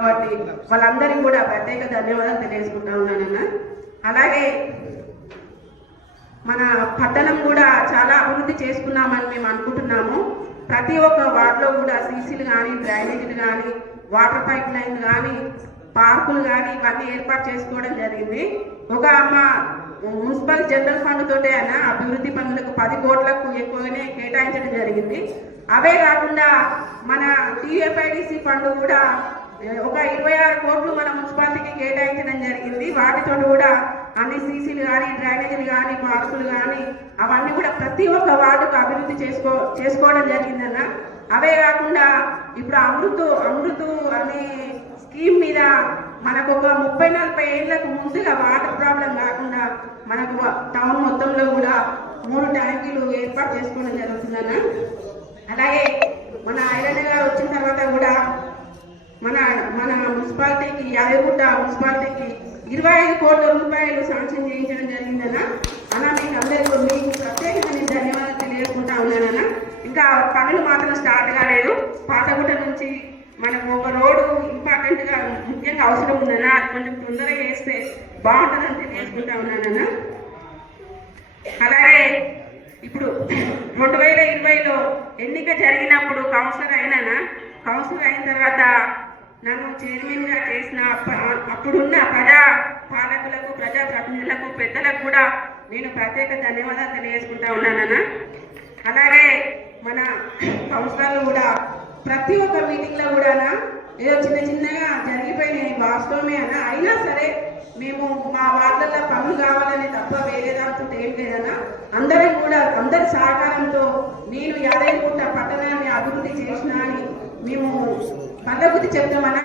కాబట్టి వాళ్ళందరికీ కూడా ప్రత్యేక ధన్యవాదాలు తెలియజేసుకుంటా ఉన్నానన్న అలాగే మన పట్టణం కూడా చాలా అభివృద్ధి చేసుకున్నామని మేము అనుకుంటున్నాము. ప్రతి ఒక్క వార్డులో కూడా సీసీలు కానీ డ్రైనేజీలు కానీ వాటర్ పైప్ లైన్ కానీ పార్కులు కానీ ఇవన్నీ ఏర్పాటు చేసుకోవడం జరిగింది. ఒక మా మున్సిపల్ జనరల్ ఫండ్ తోటే అయినా అభివృద్ధి పనులకు పది కోట్లకు ఎక్కువనే కేటాయించడం జరిగింది. అవే కాకుండా మన టీఎఫ్ఐడిసి ఫండ్ కూడా ఒక ఇరవై ఆరు కోట్లు మన మున్సిపాలిటీకి కేటాయించడం జరిగింది. వాటితో కూడా అన్ని సీసీలు కానీ డ్రైనేజీలు కానీ పార్కులు కానీ అవన్నీ కూడా ప్రతి ఒక్క వార్డుకు అభివృద్ధి చేసుకో చేసుకోవడం జరిగిందన్న. అవే కాకుండా ఇప్పుడు అమృతు అమృతు అనే స్కీమ్ మీద మనకు ఒక ముప్పై నలభై ఏళ్ళకు ముందుగా వాటర్ ప్రాబ్లం కాకుండా మనకు టౌన్ మొత్తంలో కూడా మూడు ట్యాంకీలు ఏర్పాటు చేసుకోవడం జరుగుతుందన్న. అలాగే మన ఐరన్ గారు వచ్చిన తర్వాత కూడా మన మున్సిపాలిటీకి యాదగుట్ట మున్సిపాలిటీకి ఇరవై ఐదు కోట్ల రూపాయలు శాంక్షన్ చేయించడం జరిగిందన్న. అన్న మీకు అందరికీ మీకు ప్రత్యేకంగా నేను ధన్యవాదాలు తెలియజేసుకుంటా ఉన్నానన్న ఇంకా పనులు మాత్రం స్టార్ట్ కాలేదు. పాతగుట్ట నుంచి మనకు ఒక రోడ్డు ఇంపార్టెంట్గా ముఖ్యంగా అవసరం ఉందన్న. అది కొంచెం తొందరగా వేస్తే బాగుంటుందని తెలియజేసుకుంటా ఉన్నానన్న అలాగే ఇప్పుడు రెండు వేల ఇరవైలో ఎన్నిక జరిగినప్పుడు కౌన్సిలర్ అయినానా కౌన్సిలర్ అయిన తర్వాత నన్ను చైర్మన్గా చేసిన అప్పుడున్న ప్రజా పాలకులకు ప్రజాప్రతినిధులకు పెద్దలకు కూడా నేను ప్రత్యేక ధన్యవాదాలు తెలియజేసుకుంటా ఉన్నానన్న అలాగే మన సంస్థలు కూడా ప్రతి ఒక్క మీటింగ్లో కూడా ఏదో చిన్న చిన్నగా జరిగిపోయినాయి. వాస్తవమే అన్న అయినా సరే మేము మా వార్డులలో పనులు కావాలని తప్ప వేరే దాంతో ఏం లేదన్నా అందరం కూడా అందరి సహకారంతో నేను యాదగిరిగుట్ట పట్టణాన్ని అభివృద్ధి చేసిన మందబుద్ధి చెప్తామన్నా